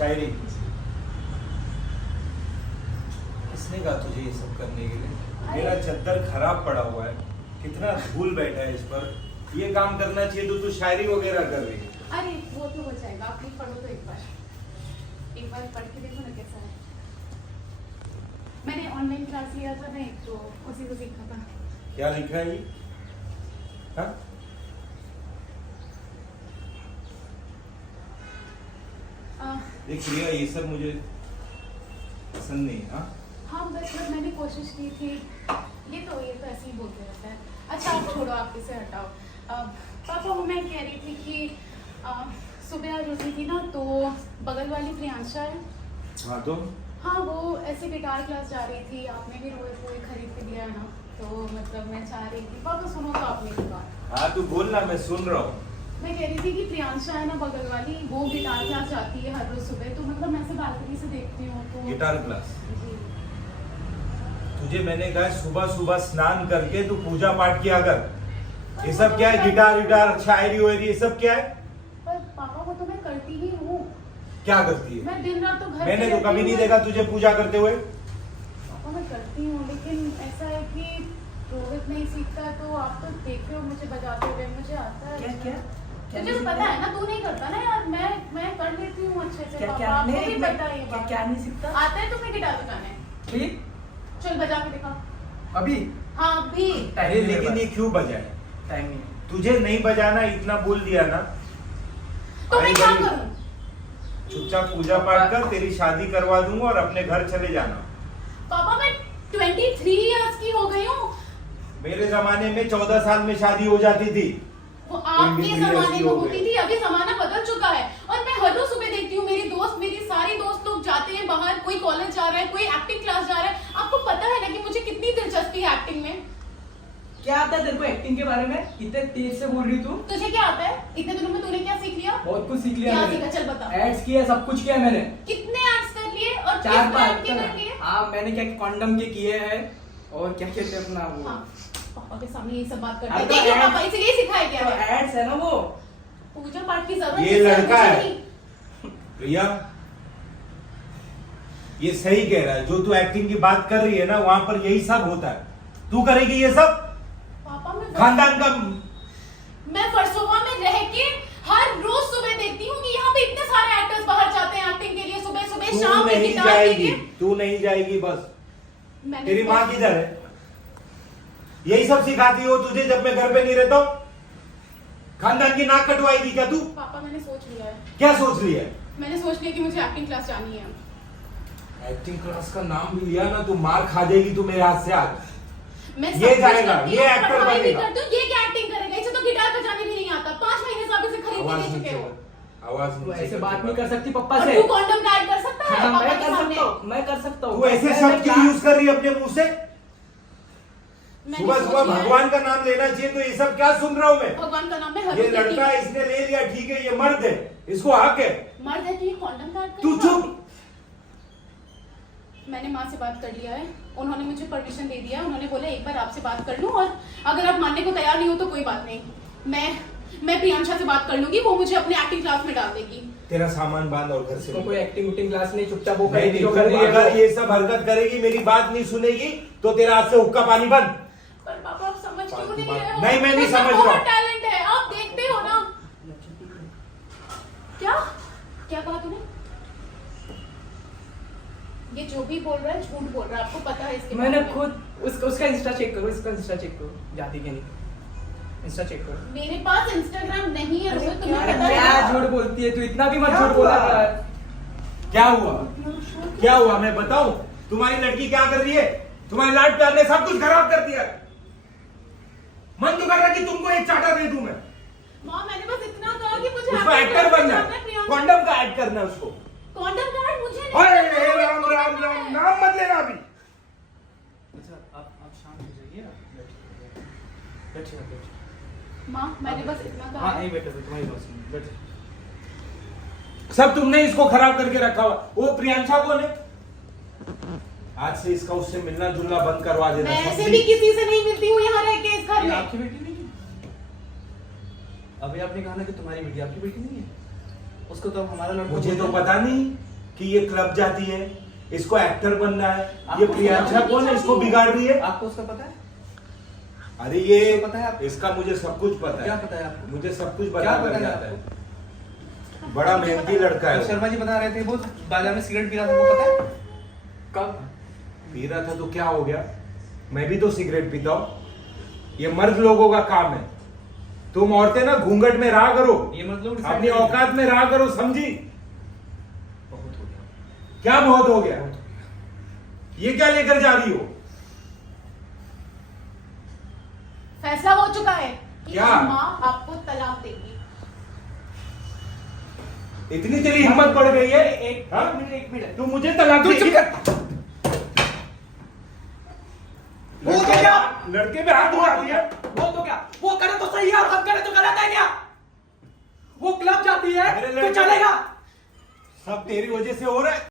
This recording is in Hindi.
शायरी किसने कहा तुझे ये सब करने के लिए? मेरा चद्दर खराब पड़ा हुआ है, कितना धूल बैठा है इस पर। ये काम करना चाहिए तो तू शायरी वगैरह कर रही है। अरे वो तो हो जाएगा, आप प्लीज पढ़ो तो एक बार पढ़ के देखो ना कैसा है। मैंने ऑनलाइन क्लास लिया था ना, तो उसी को सीखा था। क्या लिखा है ये? हाँ? देख प्रिया, ये सब मुझे पसंद नहीं है। हाँ बस मैंने कोशिश की थी। ये तो ऐसे ही बोलते रहता है। अच्छा आप छोड़ो, आप इसे हटाओ। पापा वो मैं कह रही थी कि सुबह आज उठी थी ना, तो बगल वाली प्रियांशा है। हाँ तो हाँ वो ऐसे गिटार क्लास जा रही थी, आपने भी रोज कोई खरीद के दिया है ना, तो मतलब मैं चाह रही थी। पापा सुनो तो आप मेरी बात। हाँ तू बोल ना, मैं सुन रहा हूँ। मैं कह रही थी कि प्रियांशा है ना बगल वाली, वो गिटार क्लास जाती है हर रोज सुबह, तो मतलब मैं से बालकनी से देखती हूँ तो। Guitar class? जी। तुझे मैंने कहा सुबह सुबह स्नान करके तू पूजा पाठ किया कर। ये सब क्या है? गिटार शायरी वायरी ये सब क्या है? पर पापा वो तो मैं करती ही हूँ। क्या करती है? मैं दिन रात तो घर मैंने पे तो रहती कभी नहीं हूँ। देखा तुझे पूजा करते हुए। पापा मैं करती हूँ, लेकिन ऐसा है कि रोहित नहीं सीखता है, तो आप तो देखे हो मुझे बजाते हुए, मुझे आता है। तुझे तो पता है ना, तू नहीं करता ना यार, मैं कर लेती हूँ अच्छे से। पापा आपको भी पता है ये बात। क्या नहीं सीखता? आता है तुम्हें गिटार बजाने? ठीक, चल बजा के दिखा। अभी हाँ अभी। अरे लेकिन ये क्यों बजाए? टाइम नहीं है। तुझे नहीं बजाना इतना बोल दिया ना, तो मैं क्या अरे करूँ? चुपचाप पूजा पाठ कर, तेरी शादी करवा दूंगा और अपने घर चले जाना। पापा मैं 23 इयर्स की हो गई हूँ। मेरे जमाने में 14 साल में शादी हो जाती थी। वो आपके 23 जमाने years की में हो होती गई। थी, अभी जमाना बदल चुका है। और मैं हर रोज सुबह देखती हूँ मेरी सारी दोस्त लोग जाते हैं बाहर, कोई कॉलेज जा रहा है, कोई एक्टिंग क्लास जा रहा है। आपको पता है ना कि मुझे कितनी दिलचस्पी है एक्टिंग में। क्या आता है तेरे को एक्टिंग के बारे में? इतने तेज से बोल रही तू। तुझे क्या आता है? इतने दिनों में तूने क्या सीख लिया? बहुत कुछ सीख लिया क्या मैंने। सीखा? चल बता। एड्स किए, सब कुछ किया मैंने। कितने एड्स कर लिए और किस 4 ब्रांड के कर लिए? हाँ मैंने क्या कॉन्डम के किए हैं, और क्या कहते हैं अपना वो। हाँ, पापा के सामने ये सब बात करते अरे हैं। तो देखो ads- पापा, इसीलिए सिखाया गया तो है। एड्स है ना वो। पूजा पाठ की जरूरत ये नहीं, लड़का मुझे है। नहीं। प्रिया, ये सही कह रहा है। जो तू एक्टिंग की बात कर रही है ना, वहां पर यही सब होता है। तू करेगी ये सब? पापा खानदान का मैं वर्सोवा में रह के हर रोज सुबह देखती हूँ कि यहाँ पे इतने सारे एक्टर्स बाहर जाते हैं एक्टिंग के लिए, सुबह सुबह तू शाम में नहीं गिटार जाएगी, लेके। तू नहीं जाएगी बस। मैंने तेरी माँ किधर है? यही सब सिखाती हो तुझे जब मैं घर पे नहीं रहता हूँ? खानदान की नाक कटवाएगी क्या तू? पापा मैंने सोच लिया है। क्या सोच लिया है? मैंने सोच लिया कि मुझे एक्टिंग क्लास जानी है। एक्टिंग क्लास का नाम भी लिया ना, तू मार खा जाएगी तू मेरे हाथ से आज। मैं ये सब कुछ जाएगा, करती ये हूँ, एक्टर पढ़ाई भी बनेगा। करती हूँ। ये क्या एक्टिंग करेगा? इसे तो गिटार बजाने भी नहीं आता। 5 महीने से आप इसे खरीद के आवाज दे चुके नीचे हो। कर, आवाज तू नीचे ऐसे कर, बात नहीं कर सकती पप्पा और से। तू कॉन्डम का ऐड कर सकता है हाँ, पापा मैं के कर सामने? सकता हूँ, मैं कर सकता हूँ। तू ऐसे शब्द क्यों यूज कर रही है अपने मुंह से? मैंने सुबह सोच सुबह लिया है। भगवान का नाम लेना चाहिए, तो ये सब क्या सुन रहा हूँ मैं? भगवान का नाम है हर ये रोज लेती लड़का हूँ। इसने ले लिया, ठीक है, ये मर्द है, इसको हक है। मर्द है तो ये कॉन्डम का ऐड तू करेगा? चुप। मैंने माँ से बात कर लिया है, उन्होंने मुझे परमिशन दे दिया। उन्होंने बोला एक बार आपसे बात कर लूं, और अगर आप मानने को तैयार नहीं हो तो कोई बात नहीं, मैं प्रियांशा से बात कर लूंगी, वो मुझे अपने एक्टिंग क्लास में डाल देगी। तेरा सामान बांध और घर से इसको कोई एक्टिंग क्लास नहीं, चुपचाप वो नहीं, करेगी नहीं, जो कर तू रही है अगर वो। ये सब हरकत करेगी, मेरी बात नहीं सुनेगी, तो तेरा हाथ से हुक्का पानी बंद। पर पापा आप समझ क्यों नहीं बात- रहे हो? नहीं, मैं नहीं उसमें समझ रहा। बहुत टैलेंट है, आप देखते हो ना। क्या क्या कहा तूने? ये जो भी बोल रहा है झूठ बोल रहा है, आपको पता है इसके मैंने बारे में। खुद उसका इंस्टा चेक करो, इसका इंस्टा चेक करो, जाती के नहीं। इंस्टा चेक करो। मेरे पास इंस्टाग्राम नहीं है रोहित, तुम्हें अरे पता क्या है? झूठ बोलती है तू, इतना भी मत क्या झूठ बोला हुआ? कर। क्या हुआ? क्या हुआ मैं बताऊं? तुम्हारी लड़की क्या कर रही है? तुम्हारे लाड प्यार ने सब कुछ खराब कर दिया। मन तो कर रहा कि तुमको एक चाटा दे दूं मैं। माँ मैंने बस इतना कहा कि मुझे उसको acting एक्टर class बनना जाना है, है, प्रियांशा। कॉन्डम का ऐड करना है उसको। कॉन्डम का ऐड मुझे नहीं अरे करना है, राम मुझे राम करना राम, है। नाम मत लेना अभी। अच्छा आप शांत हो जाइए, बैठिए बैठिए। माँ मैंने बस इतना कहा हाँ है। नहीं बैठो, तुम्हारी बात सुनो, बैठो। सब तुमने इसको खराब करके रखा हुआ। वो प्रियांशा कौन है? आज से इसका उससे मिलना जुलना बंद करवा देना। मैं ऐसे समझी? भी किसी से नहीं मिलती हूँ यहाँ रह के इस घर ये में। आपकी बेटी नहीं है? अभी आपने कहा ना कि तुम्हारी बेटी आपकी बेटी नहीं है, उसको तो हमारा लड़का मुझे तो बोलता है। पता नहीं। कि ये क्लब जाती है, इसको एक्टर बनना है, ये आपको प्रियांशा कौन है, इसको बिगाड़ रही है। आपको उसका पता है? अरे ये उसको पता है आपको? इसका मुझे सब कुछ पता है। क्या पता है आपको? मुझे सब कुछ क्या बता पता कर है जाता है। आपको? बड़ा मेहनती लड़का है तो वो। शर्मा जी बता रहे थे वो बाजार में सिगरेट पी रहा था, वो पता है? कब? पी रहा था तो क्या हो गया, मैं भी तो सिगरेट पीता हूं। ये मर्द लोगों का काम है। तुम औरतें ना घूंघट में रहा करो, ये मतलब अपनी औकात में रहा करो, समझी? बहुत हो गया। क्या बहुत हो गया? ये क्या लेकर जा रही हो? फैसला हो चुका है कि क्या? माँ आपको तलाक देगी। इतनी तेरी हिम्मत पड़ गई है? एक हाँ? मिनट तू मुझे तलाक तू देगी? चुप कर। वो तो क्या? लड़के पे हाथ उठा दिया। वो तो क्या? वो करे तो सही है और हम करे तो गलत है क्या? वो क्लब जाती है मेरे तो लड़के- चलेगा। सब तेरी वजह से हो रहा है।